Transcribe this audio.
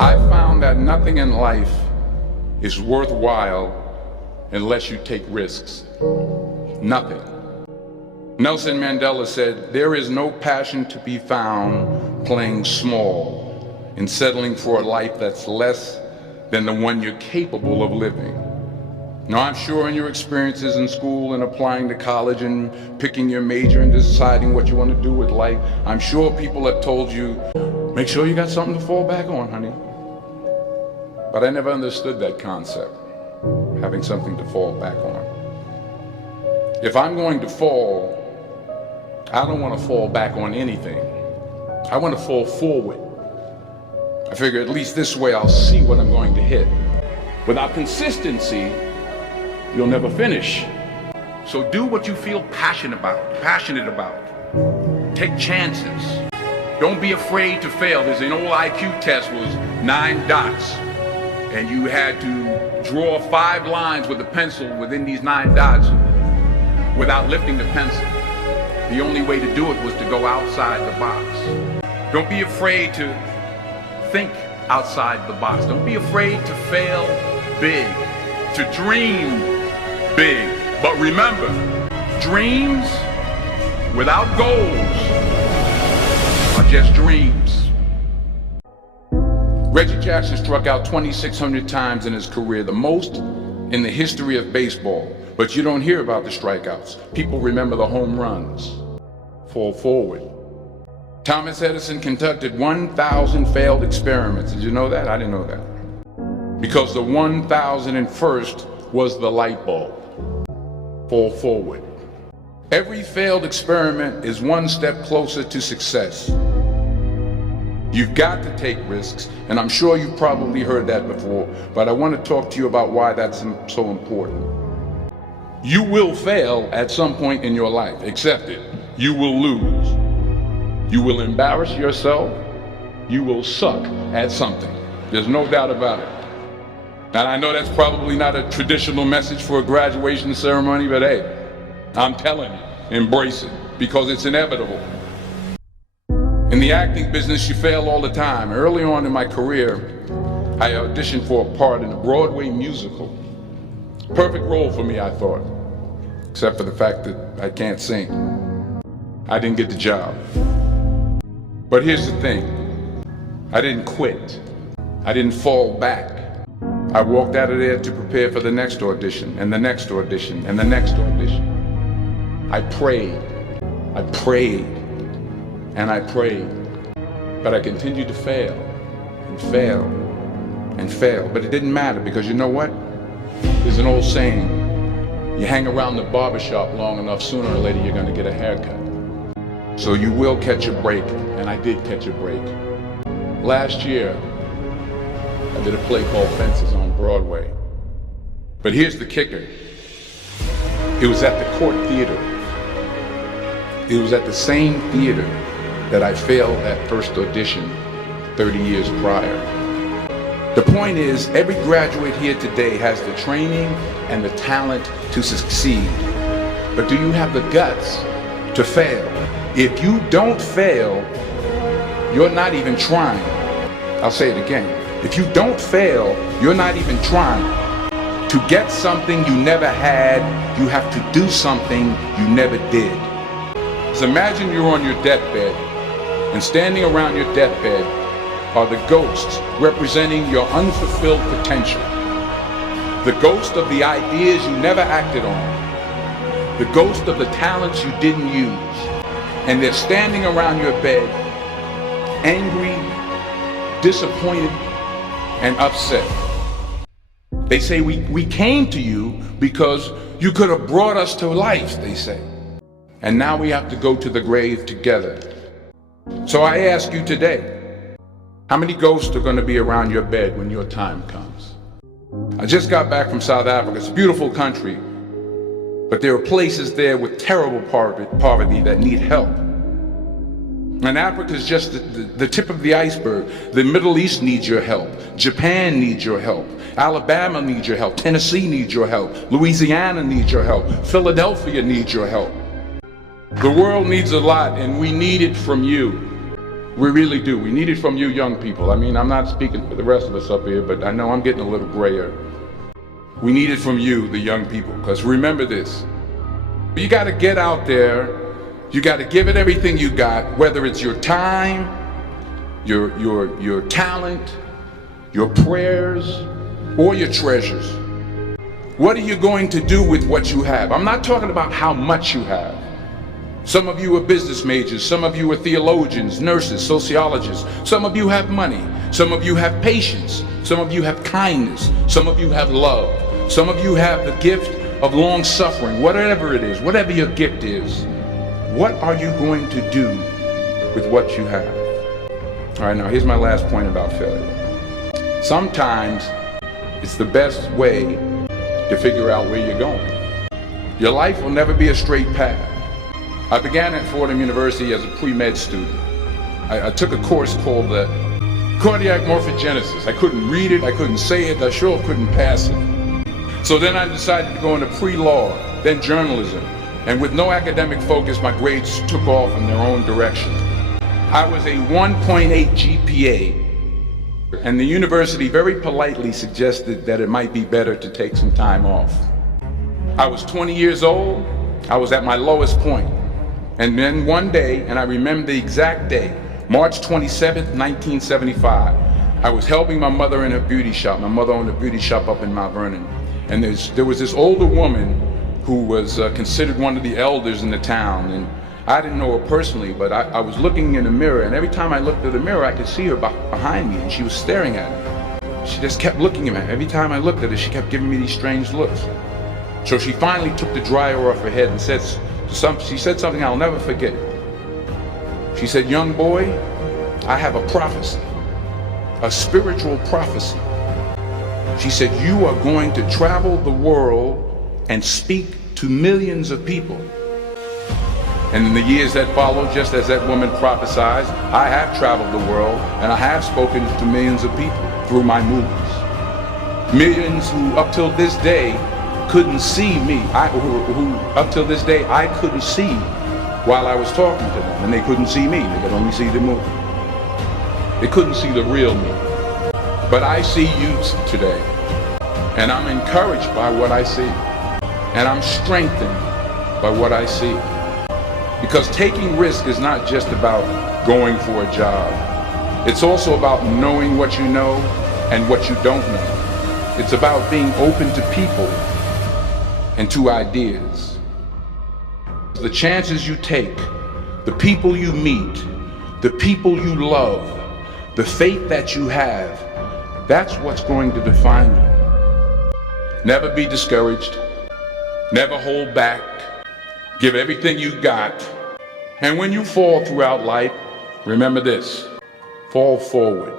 I found that nothing in life is worthwhile unless you take risks. Nothing. Nelson Mandela said, "There is no passion to be found playing small and settling for a life that's less than the one you're capable of living." Now, I'm sure in your experiences in school and applying to college and picking your major and deciding what you want to do with life, I'm sure people have told you, make sure you got something to fall back on, honey. But I never understood that concept, having something to fall back on. If I'm going to fall, I don't want to fall back on anything. I want to fall forward. I figure at least this way I'll see what I'm going to hit. Without consistency, you'll never finish. So do what you feel passionate about. Take chances. Don't be afraid to fail. There's an old IQ test, was 9 dots. And you had to draw 5 lines with a pencil within these 9 dots without lifting the pencil. The only way to do it was to go outside the box. Don't be afraid to think outside the box. Don't be afraid to fail big, to dream big. But remember, dreams without goals are just dreams. Reggie Jackson struck out 2,600 times in his career, the most in the history of baseball. But you don't hear about the strikeouts. People remember the home runs. Fall forward. Thomas Edison conducted 1,000 failed experiments. Did you know that? I didn't know that. Because the 1,001st was the light bulb. Fall forward. Every failed experiment is one step closer to success. You've got to take risks, and I'm sure you've probably heard that before, but I want to talk to you about why that's so important. You will fail at some point in your life. Accept it. You will lose. You will embarrass yourself. You will suck at something. There's no doubt about it. And I know that's probably not a traditional message for a graduation ceremony, but hey, I'm telling you, embrace it, because it's inevitable. In the acting business, you fail all the time. Early on in my career, I auditioned for a part in a Broadway musical. Perfect role for me, I thought, except for the fact that I can't sing. I didn't get the job. But here's the thing, I didn't quit. I didn't fall back. I walked out of there to prepare for the next audition, and the next audition, and the next audition. I prayed, and I prayed, but I continued to fail, and fail, and fail. But it didn't matter, because you know what? There's an old saying, you hang around the barbershop long enough, sooner or later you're gonna get a haircut. So you will catch a break, and I did catch a break. Last year, I did a play called Fences on Broadway. But here's the kicker. It was at the Court Theater. It was at the same theater that I failed that first audition 30 years prior. The point is, every graduate here today has the training and the talent to succeed. But do you have the guts to fail? If you don't fail, you're not even trying. I'll say it again. If you don't fail, you're not even trying. To get something you never had, you have to do something you never did. So imagine you're on your deathbed, and standing around your deathbed are the ghosts representing your unfulfilled potential. The ghost of the ideas you never acted on. The ghost of the talents you didn't use. And they're standing around your bed, angry, disappointed, and upset. They say, we came to you because you could have brought us to life, they say. And now we have to go to the grave together. So I ask you today, how many ghosts are going to be around your bed when your time comes? I just got back from South Africa. It's a beautiful country, but there are places there with terrible poverty that need help. And Africa is just the tip of the iceberg. The Middle East needs your help. Japan needs your help. Alabama needs your help. Tennessee needs your help. Louisiana needs your help. Philadelphia needs your help. The world needs a lot, and we need it from you. We really do. We need it from you young people. I mean, I'm not speaking for the rest of us up here, but I know I'm getting a little grayer. We need it from you, the young people, because remember this. You got to get out there. You got to give it everything you got, whether it's your time, your talent, your prayers, or your treasures. What are you going to do with what you have? I'm not talking about how much you have. Some of you are business majors, some of you are theologians, nurses, sociologists. Some of you have money, some of you have patience, some of you have kindness, some of you have love, some of you have the gift of long suffering. Whatever it is, whatever your gift is, what are you going to do with what you have? All right, now here's my last point about failure. Sometimes it's the best way to figure out where you're going. Your life will never be a straight path. I began at Fordham University as a pre-med student. I took a course called the cardiac morphogenesis. I couldn't read it, I couldn't say it, I sure couldn't pass it. So then I decided to go into pre-law, then journalism. And with no academic focus, my grades took off in their own direction. I was a 1.8 GPA. And the university very politely suggested that it might be better to take some time off. I was 20 years old, I was at my lowest point. And then one day, and I remember the exact day, March 27th, 1975, I was helping my mother in her beauty shop. My mother owned a beauty shop up in Mount Vernon. And there was this older woman who was considered one of the elders in the town. And I didn't know her personally, but I was looking in the mirror, and every time I looked at the mirror, I could see her behind me, and she was staring at me. She just kept looking at me. Every time I looked at her, she kept giving me these strange looks. So she finally took the dryer off her head and she said something I'll never forget. She said, "Young boy, I have a prophecy, a spiritual prophecy." She said, "You are going to travel the world and speak to millions of people." And in the years that followed, just as that woman prophesied, I have traveled the world and I have spoken to millions of people through my movies. Millions who up till this day couldn't see me, who up till this day I couldn't see while I was talking to them, and they couldn't see me, they could only see the movie. They couldn't see the real me. But I see you today, and I'm encouraged by what I see, and I'm strengthened by what I see. Because taking risk is not just about going for a job. It's also about knowing what you know and what you don't know. It's about being open to people and to ideas. The chances you take, the people you meet, the people you love, the faith that you have, that's what's going to define you. Never be discouraged. Never hold back. Give everything you got. And when you fall throughout life, remember this: fall forward.